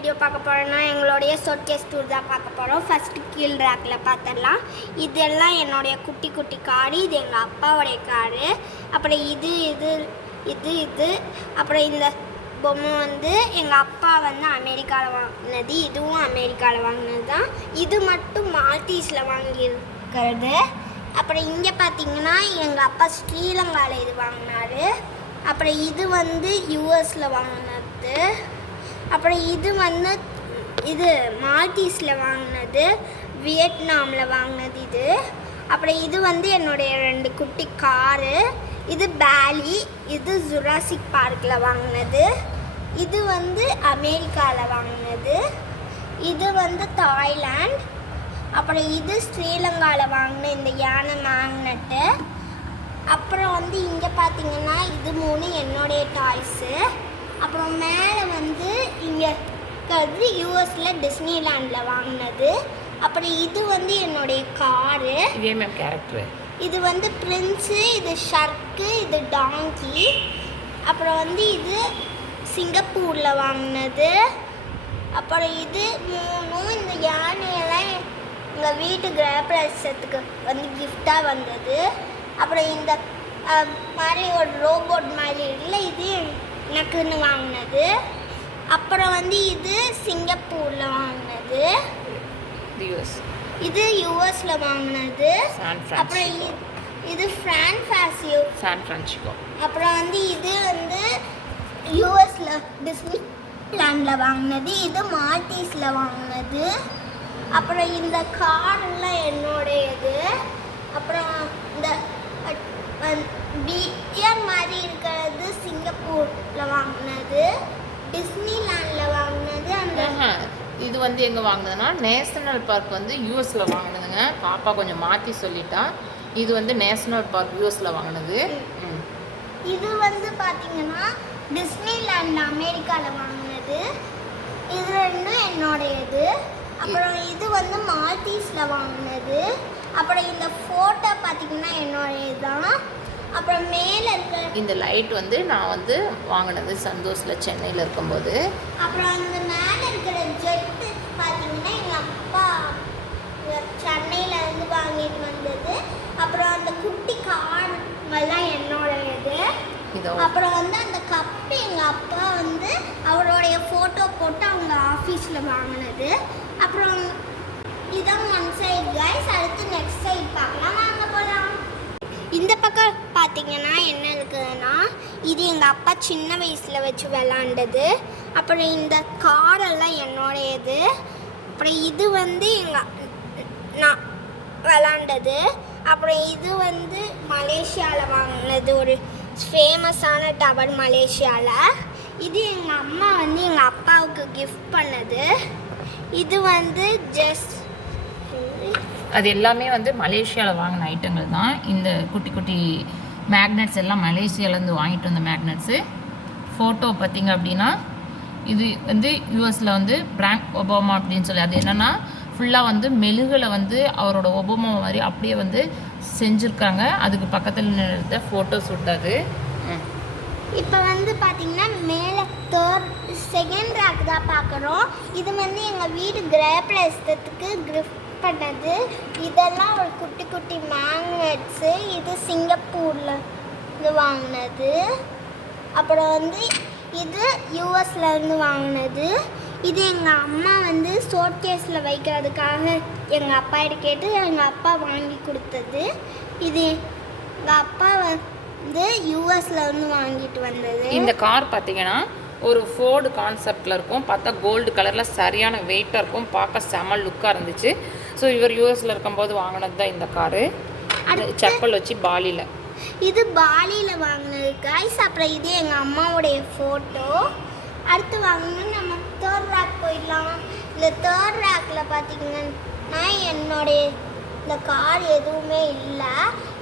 Video பார்க்க போகிறோன்னா எங்களுடைய சொட்கேஸ் டூர் தான் பார்க்க போகிறோம் ஃபஸ்ட்டு கீழ் ரேக்கில் பார்த்துடலாம். இதெல்லாம் என்னுடைய குட்டி குட்டி காரு. இது எங்கள் அப்பாவுடைய காரு. அப்புறம் இது இது இது இது. அப்புறம் இந்த பொம்மை வந்து எங்கள் அப்பா வந்து அமெரிக்காவில் வாங்கினது. இதுவும் அமெரிக்காவில் வாங்கினது தான். இது மட்டும் மால்டீஸில் வாங்கியிருக்கிறது. அப்புறம் இங்கே பார்த்தீங்கன்னா எங்கள் அப்பா ஸ்ரீலங்காவில் இது வாங்கினாரு. அப்புறம் இது வந்து யூஎஸில் வாங்கினது. அப்புறம் இது வந்து இது மால்டீஸில் வாங்கினது வியட்நாமில் வாங்கினது இது. அப்புறம் இது வந்து என்னுடைய ரெண்டு குட்டி காரு. இது பேலி இது ஜுராசிக் பார்க்கில் வாங்கினது. இது வந்து அமெரிக்காவில் வாங்கினது. இது வந்து தாய்லாண்ட் அப்புறம் இது ஸ்ரீலங்காவில் வாங்கின இந்த யானை மேக்னெட்டு அப்புறம் வந்து இங்கே பார்த்தீங்கன்னா இது மூணு என்னுடைய டாய்ஸு அப்புறம் மேலே வந்து இங்கே இருக்கிறது யூஎஸில் டிஸ்னிலேண்டில் வாங்கினது. அப்புறம் இது வந்து என்னுடைய காரு இதே மேம் கேரக்டர் இது வந்து பிரின்ஸு இது ஷர்க்கு இது டாங்கி அப்புறம் வந்து இது சிங்கப்பூரில் வாங்கினது. அப்புறம் இது மூணும் இந்த யானையெல்லாம் எங்கள் வீட்டு கிரகப்பிரவேசத்துக்கு வந்து கிஃப்டாக வந்தது. அப்புறம் இந்த மாதிரி ஒரு ரோபோட் மாதிரி இருக்குல்ல இது எனக்குன்னு வாங்கினது. அப்புறம் வந்து இது சிங்கப்பூரில் வாங்கினது. இது யூஎஸில் வாங்கினது. அப்புறம் இது ஃப்ரான் ஃபேசியோ சான் பிரான்சிஸ்கோ அப்புறம் வந்து இது வந்து யூஎஸில் டிஸ்னி லேண்டில் வாங்கினது. இது மால்டீஸில் வாங்கினது. அப்புறம் இந்த காரெல்லாம் என்னுடையது. அப்புறம் இந்த பியர் மாதிரி இருக்கிறது சிங்கப்பூரில் வாங்கினது டிஸ்னி லேண்டில் வாங்கினது அந்த இது வந்து எங்கே வாங்கினதுன்னா நேஷனல் பார்க் வந்து யூஎஸில் வாங்கினதுங்க. பாப்பா கொஞ்சம் மாற்றி சொல்லிட்டா. இது வந்து நேஷனல் பார்க் யூஎஸில் வாங்கினது. இது வந்து பார்த்தீங்கன்னா டிஸ்னிலேண்ட் அமெரிக்காவில் வாங்கினது. இது ரெண்டும் என்னுடையது. அப்புறம் இது வந்து மால்டீஸில் வாங்கினது. அப்புறம் இந்த ஃபோட்டோ பார்த்தீங்கன்னா என்னுடையது தான் அப்புறம் மேலே இருக்கிற இந்த லைட் வந்து நான் வந்து வாங்கினது சந்தோஷில் சென்னையில் இருக்கும்போது. அப்புறம் அந்த மேலே இருக்கிற ஜெட்டு பார்த்தீங்கன்னா எங்கள் அப்பா சென்னையில் இருந்து வாங்கிட்டு வந்தது. அப்புறம் அந்த குட்டி கார் எல்லாம் என்னோடையது இதோ. அப்புறம் வந்து அந்த கப்பு எங்கள் அப்பா வந்து அவருடைய ஃபோட்டோ போட்டு அவங்க ஆஃபீஸில் வாங்கினது. அப்புறம் இதான் ஒன் சைடு கைஸ் அடுத்து நெக்ஸ்ட் சைடு பார்க்கலாம். இந்த பக்கம் பார்த்தீங்கன்னா என்ன இருக்குதுன்னா இது எங்கள் அப்பா சின்ன வயசில் வச்சு விளாண்டது. அப்புறம் இந்த காரெல்லாம் என்னோடையது. அப்புறம் இது வந்து எங்கள் நான் விளாண்டது. அப்புறம் இது வந்து மலேசியாவில் வாங்கினது. ஒரு ஃபேமஸான டவர் மலேசியாவில் இது எங்கள் அம்மா வந்து எங்கள் அப்பாவுக்கு கிஃப்ட் பண்ணது. இது வந்து ஜஸ்ட் அது எல்லாமே வந்து மலேசியாவில் வாங்கின ஐட்டங்கள் தான். இந்த குட்டி குட்டி மேக்னெட்ஸ் எல்லாம் மலேசியாவிலேருந்து வாங்கிட்டு வந்த மேக்னெட்ஸு ஃபோட்டோ பார்த்திங்க அப்படின்னா இது வந்து யூஎஸில் வந்து பிராங்க் ஒபாமா அப்படின்னு சொல்லி அது என்னென்னா ஃபுல்லாக வந்து மெழுகில் வந்து அவரோட ஒபாமா மாதிரி அப்படியே வந்து செஞ்சுருக்காங்க. அதுக்கு பக்கத்தில் நிறுத்த ஃபோட்டோ ஷூட் அது. இப்போ வந்து பார்த்தீங்கன்னா மேலே தேர்ட் செகண்ட் ரேக் தான் பார்க்குறோம் இது வந்து எங்கள் வீடு கிரகப்பிரவேசத்துக்கு பண்ணது. இதெல்லாம் ஒரு குட்டி குட்டி மேக்னெட்ஸு இது சிங்கப்பூரில் இருந்து வாங்கினது. அப்புறம் வந்து இது யூஎஸ்லேருந்து வாங்கினது. இது எங்கள் அம்மா வந்து ஷோட் கேஸில் வைக்கிறதுக்காக எங்கள் அப்பா கிட்ட கேட்டு எங்கள் அப்பா வாங்கி கொடுத்தது. இது எங்கள் அப்பா வந்து யூஎஸ்லேருந்து வாங்கிட்டு வந்தது. இந்த கார் பார்த்தீங்கன்னா ஒரு ஃபோர்டு கான்செப்டில் இருக்கும். பார்த்தா கோல்டு கலரில் சரியான வெயிட்டாக இருக்கும். பார்க்க செம லுக்காக இருந்துச்சு. ஸோ இவர் யூஎஸில் இருக்கும்போது வாங்கினது தான் இந்த காரு செப்பல் வச்சு பாலியில் இது பாலியில் வாங்கினது கைஸ் அப்புறம் இது எங்கள் அம்மாவுடைய ஃபோட்டோ அடுத்து வாங்கணும் நம்ம தேர்ட் ரேக் போயிடலாம். இந்த தேர்ட் ரேக்கில் பார்த்தீங்கன்னா என்னுடைய இந்த கார் எதுவுமே இல்லை.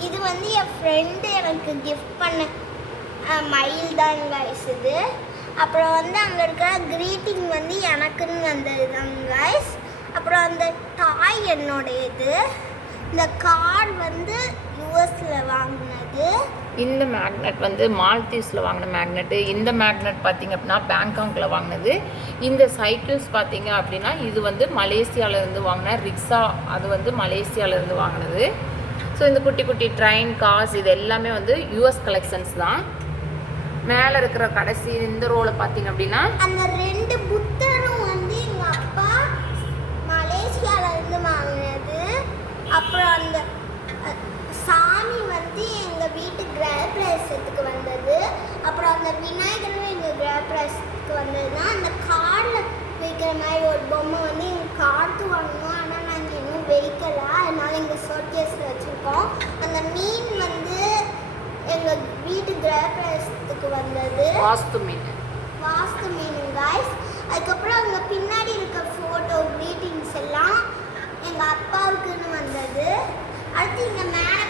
இது வந்து என் ஃப்ரெண்டு எனக்கு கிஃப்ட் பண்ண மயில் தான் கைஸ் இது. அப்புறம் வந்து அங்கே இருக்கிற க்ரீட்டிங் வந்து எனக்குன்னு வந்தது தான் கைஸ் அப்புறம் அந்த டாய் என்னுடையது. இந்த கார் வந்து யூஎஸ்ல வாங்கினது. இந்த மேக்னெட் வந்து மால்தீவ்ஸில் வாங்கின மேக்னெட்டு இந்த மேக்னெட் பார்த்தீங்க அப்படின்னா பேங்காங்கில் வாங்கினது. இந்த சைக்கிள்ஸ் பார்த்தீங்க அப்படின்னா இது வந்து மலேசியால இருந்து வாங்கின ரிக்ஸா அது வந்து மலேசியால இருந்து வாங்கினது. ஸோ இந்த குட்டி குட்டி ட்ரெயின் கார்ஸ் இது எல்லாமே வந்து யூஎஸ் கலெக்ஷன்ஸ் தான். மேலே இருக்கிற கடைசி இந்த ரோவில் பார்த்தீங்க அப்படின்னா அந்த ரெண்டு புத்தரும் வந்து எங்க அப்பா மலேசியால இருந்து வாங்கினது அப்புறம் அந்த சாமி வந்து எங்க வீட்டு கிரகப்பிரவேசத்துக்கு வந்தது. அப்புறம் அந்த விநாயகரும் எங்க கிரகப்பிரவேசத்துக்கு வந்ததுன்னா அந்த கார்ல வைக்கிற மாதிரி ஒரு பொம்மை வந்து எங்க கார்த்து வாங்கணும் ஆனால் நாங்கள் இன்னும் வைக்கல. அதனால எங்கள் ஷோகேஸில் வச்சுருக்கோம். அந்த மீன் வந்து எங்கள் வீட்டு கிரகப்பிரவேசத்துக்கு வந்தது. வாஸ்து மீன். வாஸ்து மீனிங் காய்ஸ் அதுக்கப்புறம் அங்கே பின்னாடி இருக்க ஃபோட்டோ க்ரீட்டிங்ஸ் எல்லாம் எங்கள் அப்பாவுக்குன்னு வந்தது. அடுத்து இங்கே மேலே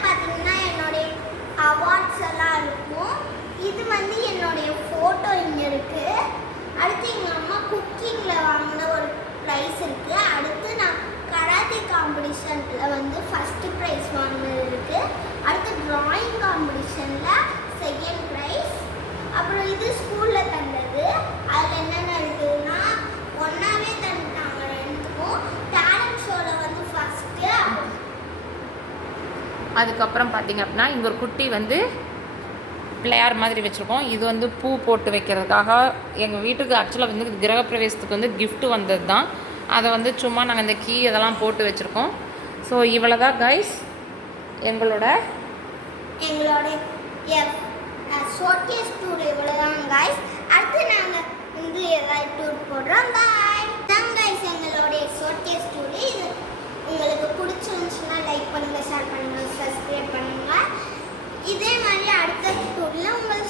அதுக்கப்புறம் பார்த்திங்க அப்படின்னா இங்கே ஒரு குட்டி வந்து பிள்ளையார் மாதிரி வச்சுருக்கோம். இது வந்து பூ போட்டு வைக்கிறதுக்காக எங்கள் வீட்டுக்கு ஆக்சுவலாக வந்து கிரகப்பிரவேசத்துக்கு வந்து கிஃப்ட்டு வந்தது தான் அதை வந்து சும்மா நாங்கள் இந்த கீ இதெல்லாம் போட்டு வச்சுருக்கோம். ஸோ இவ்வளோ தான் கைஸ் எங்களோட எங்களோட uh, அடுத்து நாங்கள் வந்து போடுறோம். பாய் லைக் பண்ணுங்கள் ஷேர் பண்ணுங்கள் சப்ஸ்கிரைப் பண்ணுங்கள் இதே மாதிரி அடுத்த டூரில் உங்கள்